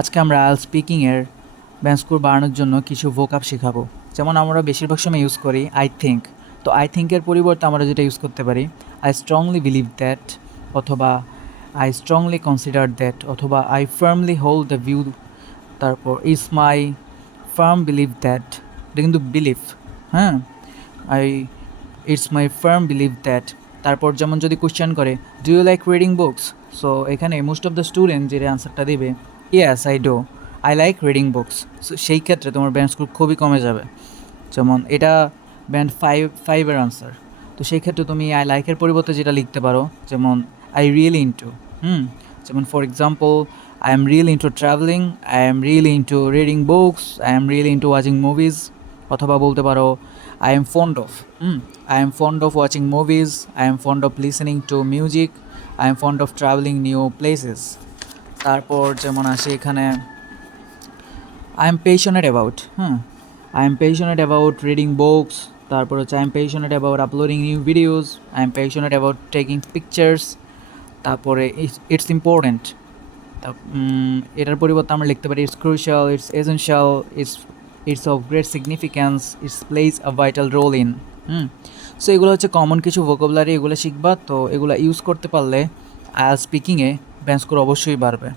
আজকে আমরা IELTS স্পিকিংয়ের band score বাড়ানোর জন্য কিছু ভোকাব শেখাবো। যেমন আমরা বেশিরভাগ সময় ইউজ করি আই থিঙ্ক। তো আই থিঙ্কের পরিবর্তে আমরা যেটা ইউজ করতে পারি আই স্ট্রংলি বিলিভ দ্যাট, অথবা আই স্ট্রংলি কনসিডার দ্যাট, অথবা I firmly hold the view. তারপর it's my firm believe that, এটা কিন্তু বিলিভ। হ্যাঁ, I it's my firm believe that. তারপর যেমন যদি কোয়েশ্চেন করে do you like reading books, so এখানে মোস্ট অফ দ্য স্টুডেন্ট যে অ্যান্সারটা দেবে yes I do, I like reading books. So সেই ক্ষেত্রে তোমার ব্যান্ড স্কোর খুবই কমে যাবে। যেমন এটা ব্যান্ড ফাইভের আনসার, তো সেই ক্ষেত্রে তুমি আই লাইকের পরিবর্তে যেটা লিখতে পারো, যেমন আই রিয়েলি ইন্টু। যেমন for example, I am really into travelling, I am really into reading books, I am really into watching movies. অথবা বলতে পারো I am fond of, I am fond of watching movies, I am fond of listening to music, I am fond of travelling new places. তারপর যেমন আসে এখানে I am passionate about, I am passionate about reading books. তারপর হচ্ছে I am passionate about uploading new videos, I am passionate about taking pictures. তারপরে it's important, এটার পরিবর্তে আমরা লিখতে পারি it's crucial, it's essential, it's of great significance, it's place a vital role in. So এগুলো হচ্ছে কমন কিছু vocabulary, এগুলো শিখবা। তো এগুলো ইউজ করতে পারলে আইএলটিএস স্পিকিংয়ে ব্যান্ড স্কোর অবশ্যই বাড়বে।